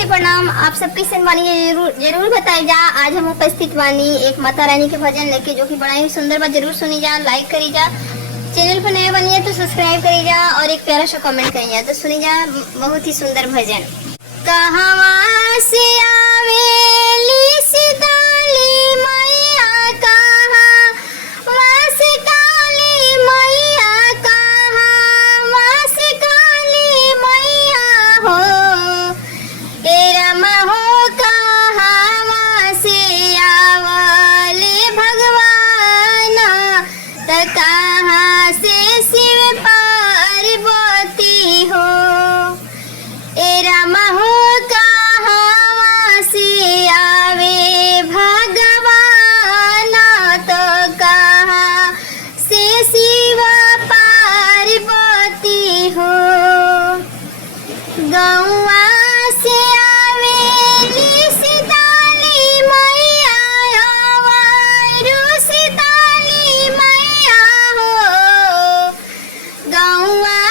नमस्ते प्रणाम। आप सबकी सम्मानी जरूर बताई जा। आज हम उपस्थित बानी एक माता रानी के भजन लेके, जो कि बड़ा ही सुंदर बा। जरूर सुनी जा, लाइक करी जा। चैनल पर नए बनिए तो सब्सक्राइब करी जा और एक प्यारा सा कमेंट करी जा। तो सुनी जा बहुत ही सुंदर भजन। कहवा से आवेली सीताली मैया, कहवा से काली मैया, कहवा से काली मैया हो। रामा हो कहवा से आवले भगवान, त कहाँ से शिव पार्वती हो। रामा हो कहवा से आवे भगवान, तो कहाँ से शिव पार्वती हो। गौआ से आवेली सीताली मैया, आवारू सीताली मैया हो। गौआ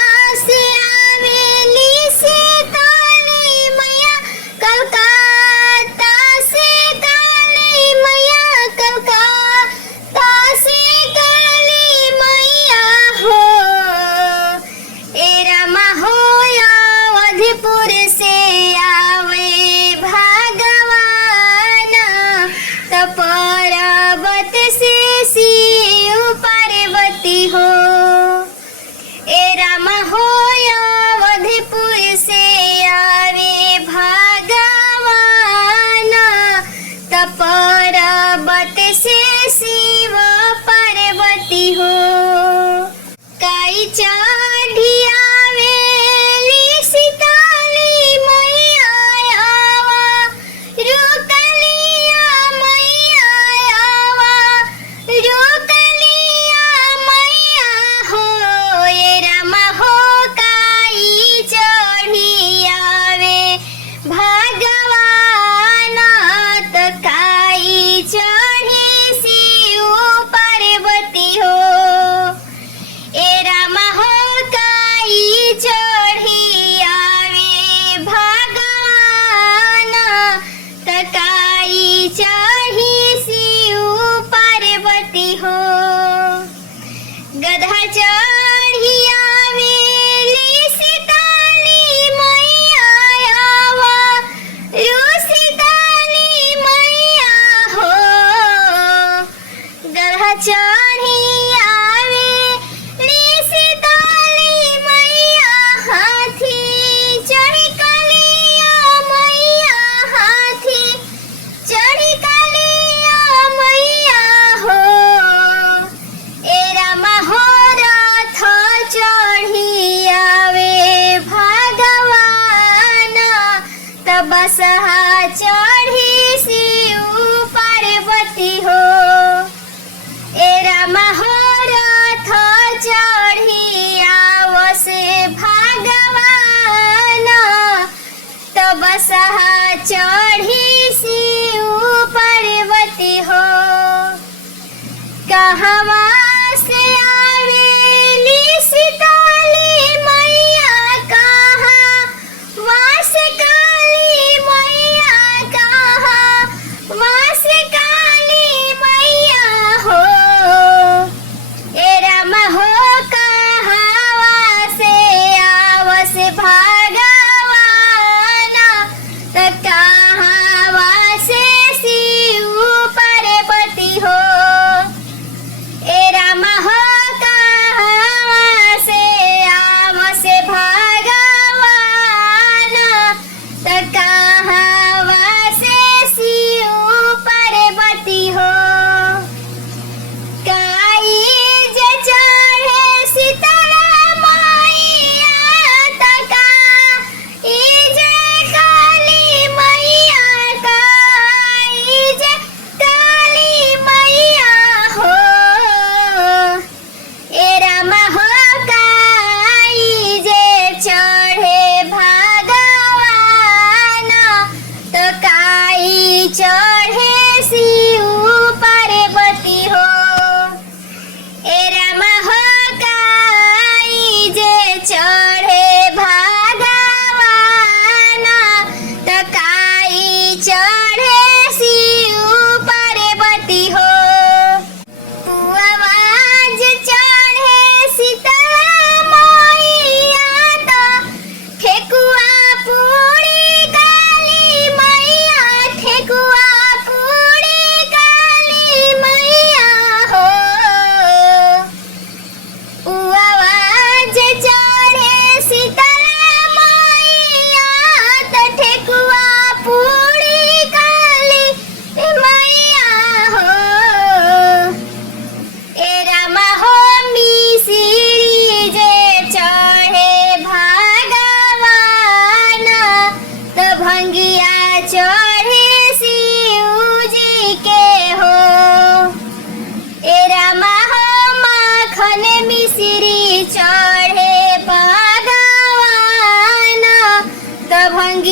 से आवेली सीताली मैया, कलकत्ता से काली मैया, कलकत्ता से काली मैया हो। रामा हो अवधपुर से आवे भगवान, त पर्वत से शिव पार्वती हो। रामा हो अवधपुर से आवे भगवान, त पर्वत से शिव पार्वती हो। काई चढ़ी आवेली सीताली मैया, आवारू कलिया मैया, आवारू कलिया मैया हो। रामा हो काई चढ़ी आवे भगवान, त काई चढ़ी शिव पार्वती हो। रामा हो काई चढ़ी आवे भगवान, त काई चढ़ी शिव पार्वती हो। गधा चढ़ी आवेली सीताली मैया, आवारू सीताली मैया हो। गधा चढ़ी आवेली सीताली मैया, हाथी चढ़ी कालिया मैया, हाथी चढ़ी कालिया मैया हो। रामा हो रथ चढ़ी आवे भगवान, त बसहा चढ़ी शिव पार्वती हो। रामा हो रथ चढ़ी आवसे भगवान, त बसहा चढ़ी शिव पार्वती हो। कहवा से आवेली सीताली मैया, कहवा से काली मैया, कहवा से काली मैया हो। रामा हो कहवा से आवस भगवान, त कहवा से शिव पार्वती हो।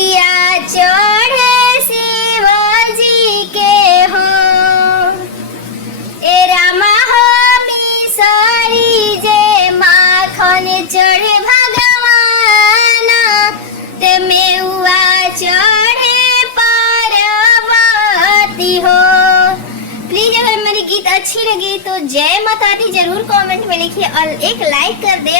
मैया चढ़े शिवजी के हो, ए रामा हो मिसरी जे माखन चढ़े भगवान, ते मेवा चढ़े पार्वती हो। प्लीज अगर मेरी गीत अच्छी लगी तो जय माता दी जरूर कमेंट में लिखिए और एक लाइक कर दे।